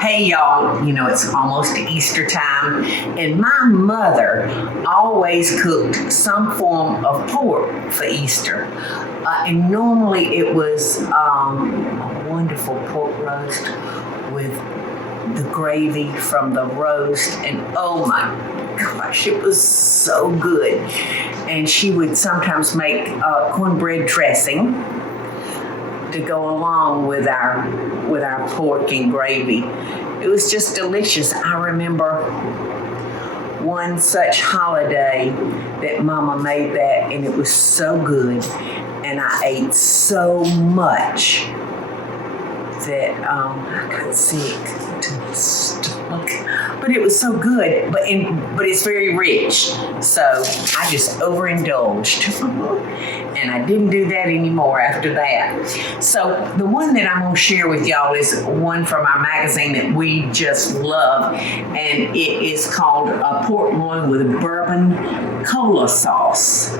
Hey y'all, it's almost Easter time, and my mother always cooked some form of pork for Easter. And normally it was a wonderful pork roast with the gravy from the roast, and oh my gosh, it was so good. And she would sometimes make cornbread dressing to go along with our pork and gravy. It was just delicious. I remember one such holiday that Mama made that, and it was so good, and I ate so much that I got sick to the stomach. But it was so good, but it's very rich, so I just overindulged. And I didn't do that anymore after that. So the one that I'm going to share with y'all is one from our magazine that we just love, and it is called a pork loin with Bourbon-Cola Sauce.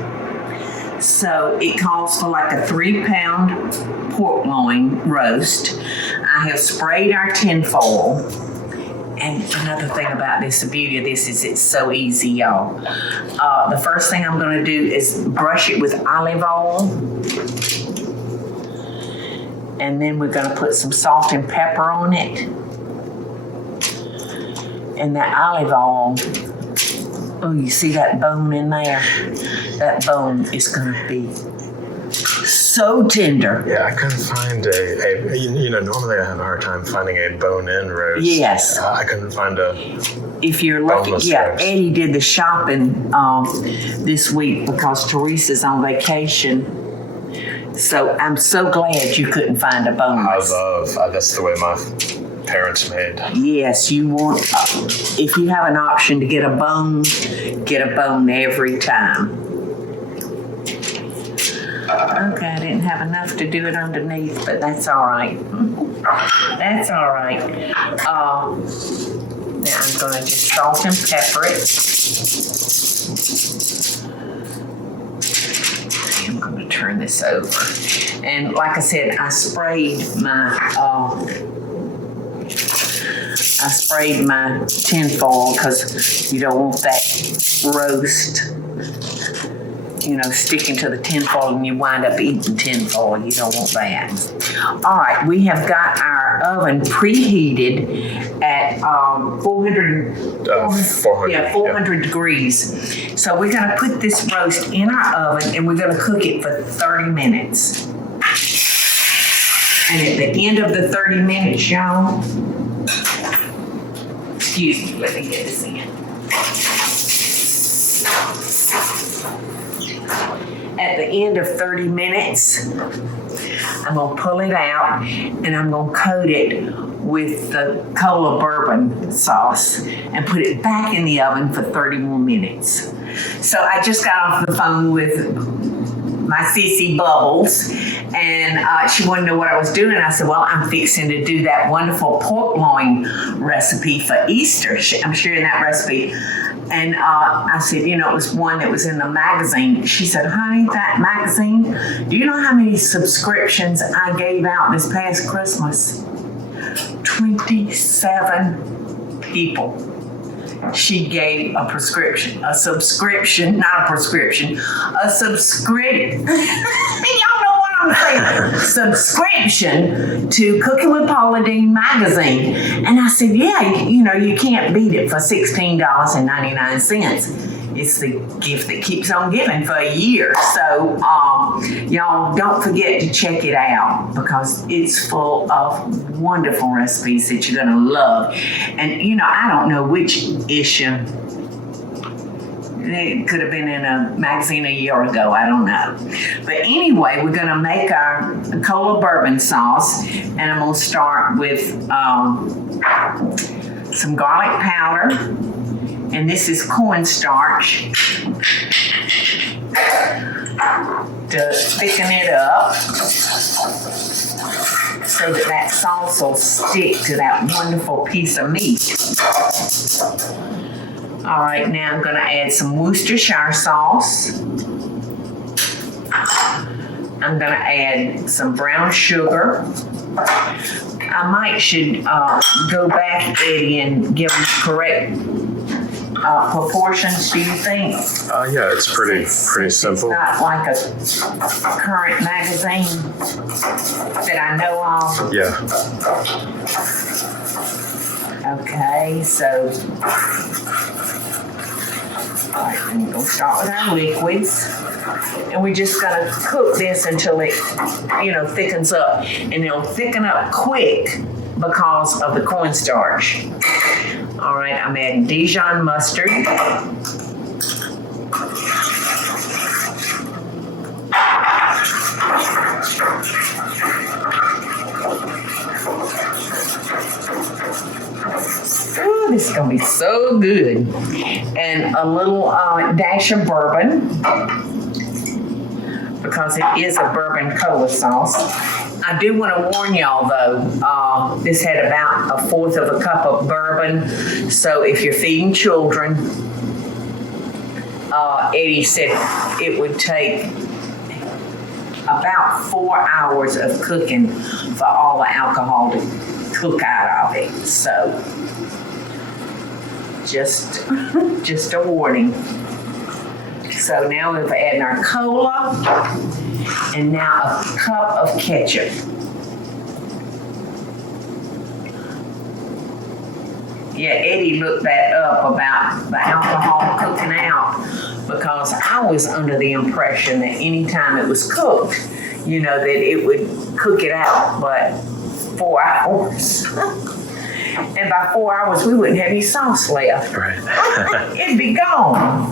So it calls for like a 3-pound pork loin roast. I have sprayed our tinfoil. And another thing about this, the beauty of this is it's so easy, y'all. The first thing I'm going to do is brush it with olive oil. And then we're going to put some salt and pepper on it. And that olive oil, oh, you see that bone in there? That bone is going to be so tender. Yeah, I couldn't find normally I have a hard time finding a bone-in roast. Yes. I couldn't find a If you're lucky, roast. Eddie did the shopping this week because Teresa's on vacation. So I'm so glad you couldn't find a boneless. That's the way my parents made. Yes, you want, if you have an option to get a bone every time. Okay, I didn't have enough to do it underneath, but that's all right. That's all right. Now I'm going to just salt and pepper it. I'm going to turn this over. And like I said, I sprayed my tinfoil because you don't want that roast sticking to the tinfoil and you wind up eating tinfoil. You don't want that. All right, we have got our oven preheated at 400 degrees. So we're going to put this roast in our oven and we're going to cook it for 30 minutes. And at the end of the 30 minutes, y'all, excuse me, let me get this in. At the end of 30 minutes, I'm going to pull it out and I'm going to coat it with the cola bourbon sauce and put it back in the oven for 30 more minutes. So I just got off the phone with my sissy Bubbles, and she wanted to know what I was doing. I said, well, I'm fixing to do that wonderful pork loin recipe for Easter. I'm sharing that recipe. And I said, it was one that was in the magazine. She said, honey, that magazine, do you know how many subscriptions I gave out this past Christmas? 27 people. She gave a subscription. Y'all know what I'm saying. Subscription to Cooking with Paula Deen magazine. And I said, yeah, you can't beat it for $16.99. It's the gift that keeps on giving for a year. So y'all don't forget to check it out because it's full of wonderful recipes that you're going to love. And, I don't know which issue. It could have been in a magazine a year ago. I don't know. But anyway, we're going to make our cola bourbon sauce. And I'm going to start with some garlic powder. And this is cornstarch to thicken it up so that sauce will stick to that wonderful piece of meat. All right, now I'm going to add some Worcestershire sauce. I'm going to add some brown sugar. I I might should go back, Eddie, and give them correct proportions. Do you think? Yeah, it's pretty simple. It's not like a current magazine that I know of. Yeah. Okay, so all right, then we'll start with our liquids. And we're just gonna cook this until it, thickens up. And it'll thicken up quick because of the cornstarch. All right, I'm adding Dijon mustard. Ooh, this is gonna be so good. And a little dash of bourbon, because it is a bourbon-cola sauce. I do want to warn y'all though, this had about 1/4 of a cup of bourbon. So if you're feeding children, Eddie said it would take about 4 hours of cooking for all the alcohol to cook out of it. So just a warning. So now we've added our cola and now a cup of ketchup. Yeah, Eddie looked that up about the alcohol cooking out, because I was under the impression that anytime it was cooked, that it would cook it out, but 4 hours. And by 4 hours, we wouldn't have any sauce left. Right. It'd be gone.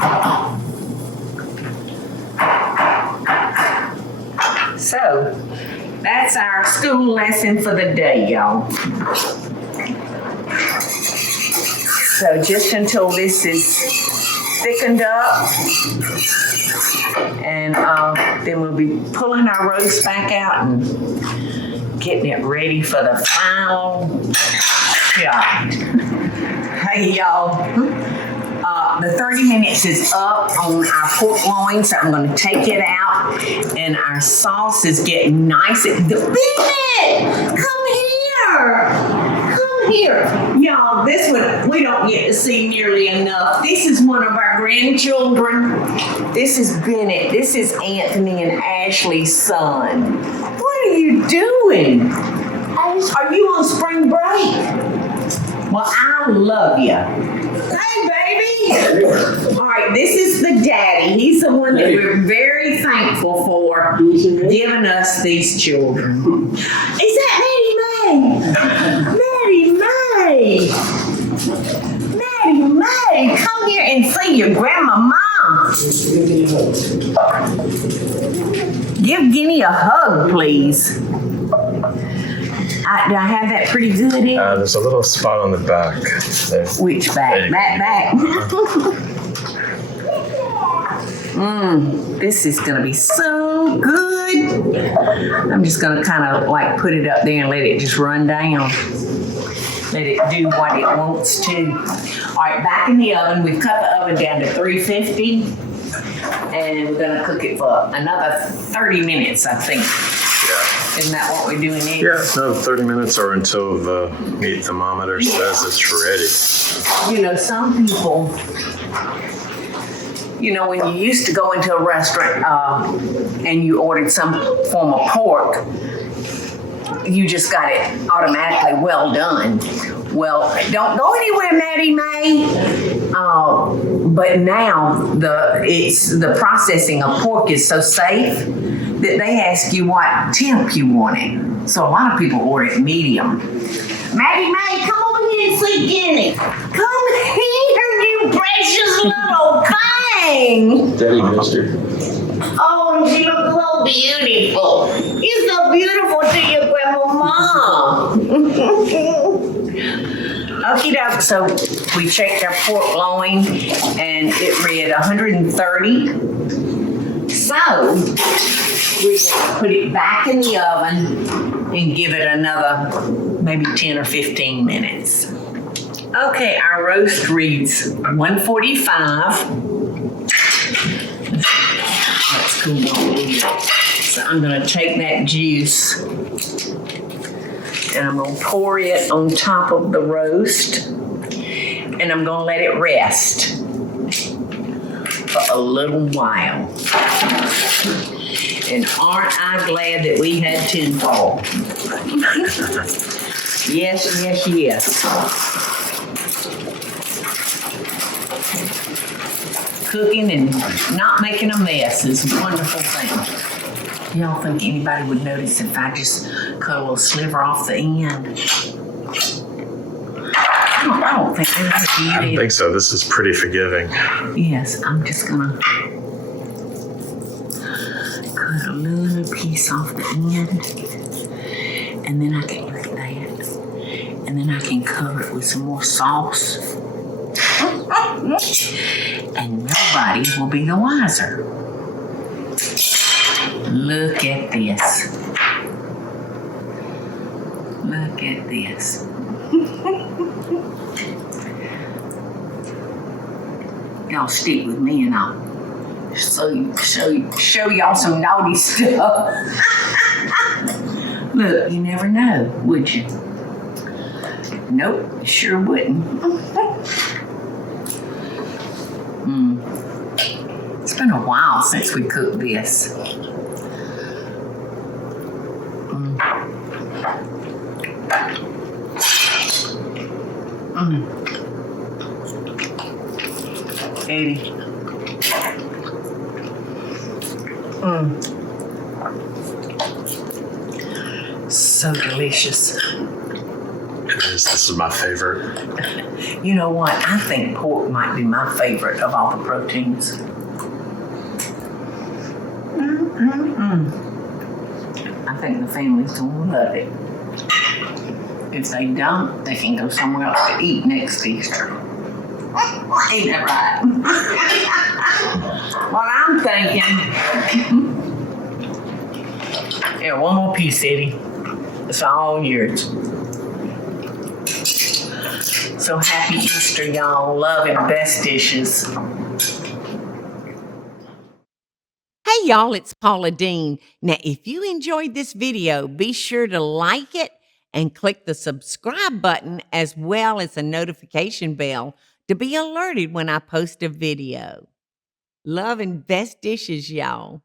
So, that's our school lesson for the day, y'all. So just until this is thickened up, and then we'll be pulling our roast back out and getting it ready for the final shot. Hey, y'all. The 30 minutes is up on our pork loin, so I'm going to take it out, and our sauce is getting nice. Bennett, come here. Come here. Y'all, this one we don't get to see nearly enough. This is one of our grandchildren. This is Bennett. This is Anthony and Ashley's son. What are you doing? Are you on spring break? Well, I love you. Hey, baby. All right, this is the daddy. He's the one that we're very thankful for giving us these children. Is that Maddie Mae? Maddie Mae, come here and see your grandmama. Give Guinea a hug, please. Do I have that pretty good in? There's a little spot on the back there. Which back? Back. This is gonna be so good. I'm just gonna kind of like put it up there and let it just run down. Let it do what it wants to. All right, back in the oven. We've cut the oven down to 350, and we're gonna cook it for another 30 minutes, I think. Yeah. Isn't that what we're doing here? Yeah, no, 30 minutes or until the meat thermometer says it's ready. Some people, when you used to go into a restaurant and you ordered some form of pork, you just got it automatically well done. Well, don't go anywhere, Maddie Mae. But now the processing of pork is so safe that they ask you what temp you want it. So a lot of people order it medium. Maddie Mae, come over here and see Guinea. Come here, you precious little thing. Daddy missed her. Oh, she looks so beautiful. You're so beautiful to your grandmama. Okie doke. So we checked our pork loin and it read 130. So we're going to put it back in the oven and give it another maybe 10 or 15 minutes. Okay, our roast reads 145. Let's cool down a little bit. So I'm going to take that juice And I'm going to pour it on top of the roast. And I'm going to let it rest for a little while. And aren't I glad that we had tinfoil? Yes, yes, yes. Cooking and not making a mess is a wonderful thing. Y'all think anybody would notice if I just cut a little sliver off the end? I don't think they would. I don't think so. This is pretty forgiving. Yes, I'm just gonna cut a little piece off the end, and then I can look at that, and then I can cover it with some more sauce, and nobody will be the wiser. Look at this. Look at this. Y'all stick with me and I'll show y'all some naughty stuff. Look, you never know, would you? Nope, you sure wouldn't. It's been a while since we cooked this. Eddie. So delicious. It is. This is my favorite. You know what? I think pork might be my favorite of all the proteins. I think the family's gonna love it. If they don't, they can go somewhere else to eat next Easter. Ain't that right? Well, I'm thinking. Yeah, one more piece, Eddie. It's all yours. So happy Easter, y'all. Love and best dishes. Hey y'all, it's Paula Deen. Now, if you enjoyed this video, be sure to like it and click the subscribe button as well as the notification bell to be alerted when I post a video. Love and best dishes, y'all.